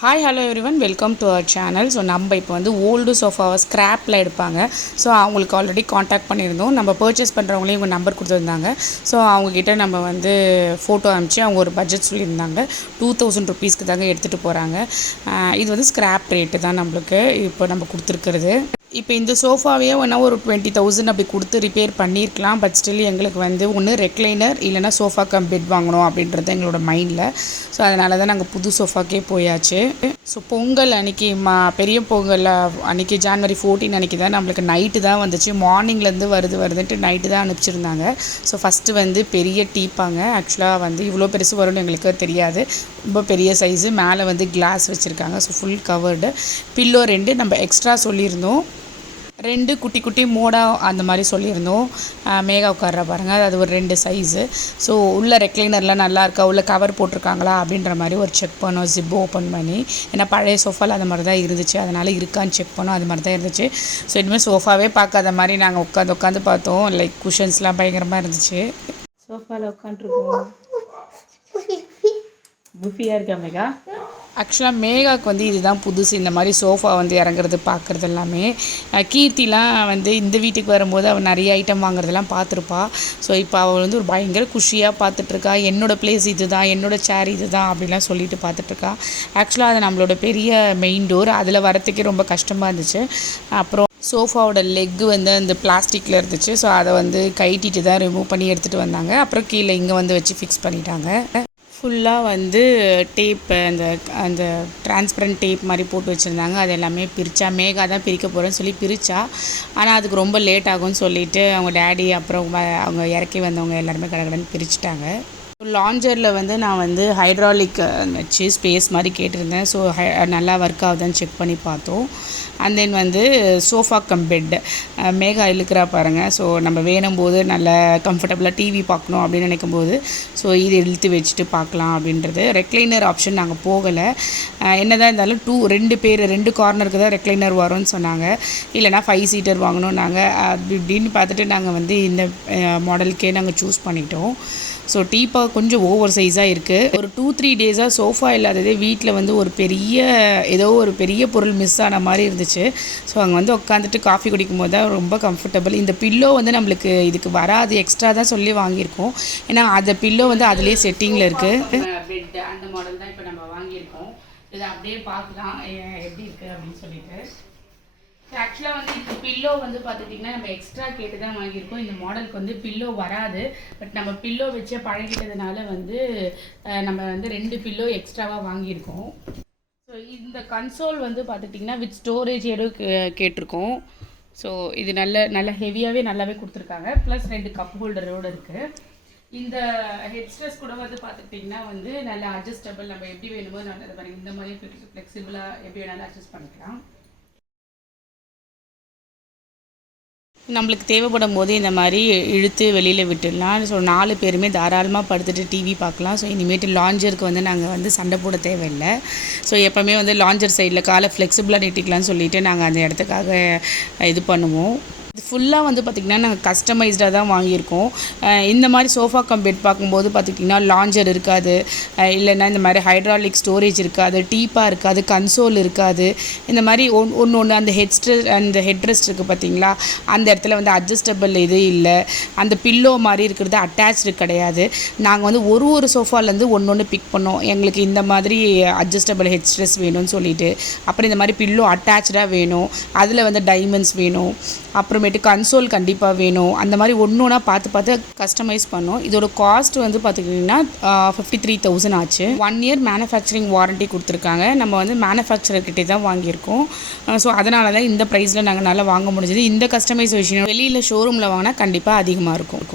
Hi hello everyone welcome to our channel. So நம்ம இப்போ வந்து ஓல்டு சோஃபாவை ஸ்க்ராப்பில் எடுப்பாங்க. ஸோ அவங்களுக்கு ஆல்ரெடி காண்டாக்ட் பண்ணியிருந்தோம். நம்ம பர்ச்சேஸ் பண்ணுறவங்களே இவங்க நம்பர் கொடுத்துருந்தாங்க. ஸோ அவங்கக்கிட்ட நம்ம வந்து ஃபோட்டோ அனுப்பிச்சு அவங்க ஒரு பட்ஜெட் சொல்லியிருந்தாங்க. 2000 ருபீஸ்க்கு தாங்க எடுத்துகிட்டு போகிறாங்க. இது வந்து ஸ்க்ராப் ரேட்டு தான் நம்மளுக்கு இப்போ நம்ம கொடுத்துருக்குறது. இப்போ இந்த சோஃபாவே வேணால் ஒரு 20,000 அப்படி கொடுத்து ரிப்பேர் பண்ணியிருக்கலாம். பட் ஸ்டில் எங்களுக்கு வந்து ஒன்று ரெக்லைனர் இல்லைனா சோஃபா கம் பெட் வாங்கணும் அப்படின்றது எங்களோட மைண்டில். ஸோ அதனால தான் நாங்கள் புது சோஃபாக்கே போயாச்சு. ஸோ பொங்கல் அன்றைக்கி பெரிய பொங்கல் அன்றைக்கி January 14 அன்றைக்கி தான் நம்மளுக்கு நைட்டு தான் வந்துச்சு. மார்னிங்லேருந்து வருதுன்ட்டு நைட்டு தான் அனுப்பிச்சிருந்தாங்க. ஸோ ஃபஸ்ட்டு வந்து பெரிய டீப்பாங்க. ஆக்சுவலாக வந்து இவ்வளோ பெருசு வரும்னு எங்களுக்கு தெரியாது. ரொம்ப பெரிய சைஸு. மேலே வந்து கிளாஸ் வச்சுருக்காங்க. So full covered. பில்லோ 2 நம்ம எக்ஸ்ட்ரா சொல்லியிருந்தோம். 2 குட்டி குட்டி மோடா அந்த மாதிரி சொல்லியிருந்தோம். மேகா உட்கார்ற பாருங்கள், அது ஒரு 2 சைஸு. ஸோ உள்ள ரெக்லைனர்லாம் நல்லா இருக்கா, உள்ள கவர் போட்டிருக்காங்களா அப்படின்ற மாதிரி ஒரு செக் பண்ணோம். ஜிப் ஓப்பன் பண்ணி. ஏன்னா பழைய சோஃபாவில் அந்த மாதிரி தான் இருந்துச்சு. அதனால் இருக்கான்னு செக் பண்ணோம். அது மாதிரி தான் இருந்துச்சு. ஸோ இனிமேல் சோஃபாவே பார்க்காத மாதிரி நாங்கள் உட்காந்து பார்த்தோம். லைக் குஷன்ஸ்லாம் பயங்கரமாக இருந்துச்சு. சோஃபாவில் உட்காந்துருக்கோம். புஃபியாக இருக்கா மேகா? ஆக்சுவலாக மேகாவுக்கு வந்து இதுதான் புதுசு. இந்த மாதிரி சோஃபா வந்து இறங்குறது பார்க்குறது எல்லாமே. கீர்த்திலாம் வந்து இந்த வீட்டுக்கு வரும்போது அவள் நிறைய ஐட்டம் வாங்குறதெல்லாம் பார்த்துருப்பா. ஸோ இப்போ அவள் வந்து ஒரு பயங்கர குஷியாக பார்த்துட்ருக்கா. என்னோடய பிளேஸ் இது தான், என்னோடய சேர் இது தான் அப்படிலாம் சொல்லிட்டு பார்த்துட்ருக்கா. ஆக்சுவலாக அது நம்மளோட பெரிய மெயின் டோர். அதில் வரத்துக்கே ரொம்ப கஷ்டமாக இருந்துச்சு. அப்புறம் சோஃபாவோட லெக்கு வந்து அந்த பிளாஸ்டிக்கில் இருந்துச்சு. ஸோ அதை வந்து கைட்டிட்டு தான் ரிமூவ் பண்ணி எடுத்துகிட்டு வந்தாங்க. அப்புறம் கீழே இங்கே வந்து வச்சு ஃபிக்ஸ் பண்ணிட்டாங்க. ஃபுல்லாக வந்து டேப்பு அந்த டிரான்ஸ்பரண்ட் டேப் மாதிரி போட்டு வச்சுருந்தாங்க. அது எல்லாமே பிரித்தா. மேகா தான் பிரிக்க போகிறேன்னு சொல்லி பிரித்தா. ஆனால் அதுக்கு ரொம்ப லேட் ஆகும்னு சொல்லிவிட்டு அவங்க டேடி அப்புறம் அவங்க இறக்கி வந்தவங்க எல்லாருமே கடகடன்னு பிரிச்சுட்டாங்க. லாஞ்சரில் வந்து நான் வந்து ஹைட்ராலிக் வச்சு ஸ்பேஸ் மாதிரி கேட்டிருந்தேன். ஸோ நல்லா ஒர்க் ஆகுதுன்னு செக் பண்ணி பார்த்தோம். அண்ட் தென் வந்து சோஃபா கம் பெட் மேகா இழுக்கிறா பாருங்கள். ஸோ நம்ம வேணும்போது நல்ல கம்ஃபர்டபுளாக டிவி பார்க்கணும் அப்படின்னு நினைக்கும்போது ஸோ இது இழுத்து வச்சுட்டு பார்க்கலாம் அப்படின்றது. ரெக்லைனர் ஆப்ஷன் நாங்கள் போகலை. என்ன தான் இருந்தாலும் 2 பேர் 2 கார்னருக்கு தான் ரெக்லைனர் வரும்னு சொன்னாங்க. இல்லைனா 5 சீட்டர் வாங்கணும் நாங்கள் அப்படி இப்படின்னு பார்த்துட்டு நாங்கள் வந்து இந்த மாடலுக்கே நாங்கள் சூஸ் பண்ணிட்டோம். ஸோ டீப்பா கொஞ்சம் ஓவர் சைஸாக இருக்குது. ஒரு 2-3 டேஸாக சோஃபா இல்லாததே வீட்டில் வந்து ஏதோ ஒரு பெரிய பொருள் மிஸ் ஆன மாதிரி இருந்துச்சு. ஸோ அங்கே வந்து உட்காந்துட்டு காஃபி குடிக்கும் போது தான் ரொம்ப கம்ஃபர்டபுள். இந்த பில்லோ வந்து நம்மளுக்கு இதுக்கு வராது, எக்ஸ்ட்ரா தான் சொல்லி வாங்கியிருக்கோம். ஏன்னா அந்த பில்லோ வந்து அதுலேயே செட்டிங்கில் இருக்குது. பெட் அந்த மாடல் தான் இப்போ நம்ம வாங்கியிருக்கோம். இதை அப்படியே பார்க்கலாம் எப்படி இருக்குது அப்படின்னு சொல்லிட்டு. ஆக்சுவலாக வந்து இந்த பில்லோ வந்து பார்த்துட்டிங்கன்னா நம்ம எக்ஸ்ட்ரா கேட்டு தான் வாங்கியிருக்கோம். இந்த மாடலுக்கு வந்து பில்லோ வராது. பட் நம்ம பில்லோ வச்சே பழகிட்டதுனால வந்து நம்ம வந்து 2 பில்லோ எக்ஸ்ட்ராவாக வாங்கியிருக்கோம். ஸோ இந்த கன்சோல் வந்து பார்த்துட்டிங்கன்னா வித் ஸ்டோரேஜ் கேட்டிருக்கோம். ஸோ இது நல்ல ஹெவியாகவே நல்லாவே கொடுத்துருக்காங்க. ப்ளஸ் 2 கப் ஹோல்டரோடு இருக்குது. இந்த ஹெட்ஸ்ட்ரெஸ் கூட வந்து பார்த்துட்டிங்கன்னா வந்து நல்லா அட்ஜஸ்டபிள். நம்ம எப்படி வேணுமோ இந்த மாதிரி ஃப்ளெக்சிபிளாக எப்படி வேணாலும் அட்ஜஸ்ட் பண்ணிக்கலாம். நம்மளுக்கு தேவைப்படும் போது இந்த மாதிரி இழுத்து வெளியில் விட்டுடலாம். ஸோ 4 பேருமே தாராளமாக படுத்துட்டு டிவி பார்க்கலாம். ஸோ இனிமேட்டு லாஞ்சருக்கு வந்து நாங்கள் வந்து சண்டை போட தேவையில்லை. ஸோ எப்போவுமே வந்து லாஞ்சர் சைடில் காலை ஃப்ளெக்சிபிளாக நீட்டிக்கலாம்னு சொல்லிவிட்டு நாங்கள் அந்த இடத்துக்காக இது பண்ணுவோம். இது ஃபுல்லாக வந்து பார்த்திங்கன்னா நாங்கள் கஸ்டமைஸ்டாக தான் வாங்கியிருக்கோம். இந்த மாதிரி சோஃபா கம் பெட் பார்க்கும்போது பார்த்துக்கிட்டிங்கன்னா லாஞ்சர் இருக்காது, இல்லைன்னா இந்த மாதிரி ஹைட்ராலிக் ஸ்டோரேஜ் இருக்காது, டீப்பாக இருக்காது, கன்சோல் இருக்காது. இந்த மாதிரி ஒன்று அந்த ஹெட்ரெஸ்ட் இருக்குது பார்த்திங்களா, அந்த இடத்துல வந்து அட்ஜஸ்டபிள் இது இல்லை. அந்த பில்லோ மாதிரி இருக்கிறது அட்டாச்சு கிடையாது. நாங்கள் வந்து ஒரு சோஃபாலேருந்து ஒன்று பிக் பண்ணோம். எங்களுக்கு இந்த மாதிரி அட்ஜஸ்டபிள் ஹெட்ரெஸ்ட் வேணும்னு சொல்லிட்டு. அப்புறம் இந்த மாதிரி பில்லோ அட்டாச்சாக வேணும், அதில் வந்து டைமண்ட்ஸ் வேணும், அப்புறமேட்டு கன்சோல் கண்டிப்பாக வேணும். அந்த மாதிரி ஒன்றா பார்த்து கஸ்டமைஸ் பண்ணோம். இதோட காஸ்ட் வந்து பார்த்துக்கிட்டிங்கன்னா 53,000 ஆச்சு. 1 இயர் மேனுஃபேக்சரிங் வாரண்ட்டி கொடுத்துருக்காங்க. நம்ம வந்து மேனுஃபேக்சரர்கிட்டே தான் வாங்கியிருக்கோம். ஸோ அதனால தான் இந்த ப்ரைஸில் நாங்கள் நல்லா வாங்க முடிஞ்சது. இந்த கஸ்டமைசேஷன் வெளியில் ஷோரூமில் வாங்கினா கண்டிப்பாக அதிகமாக இருக்கும்.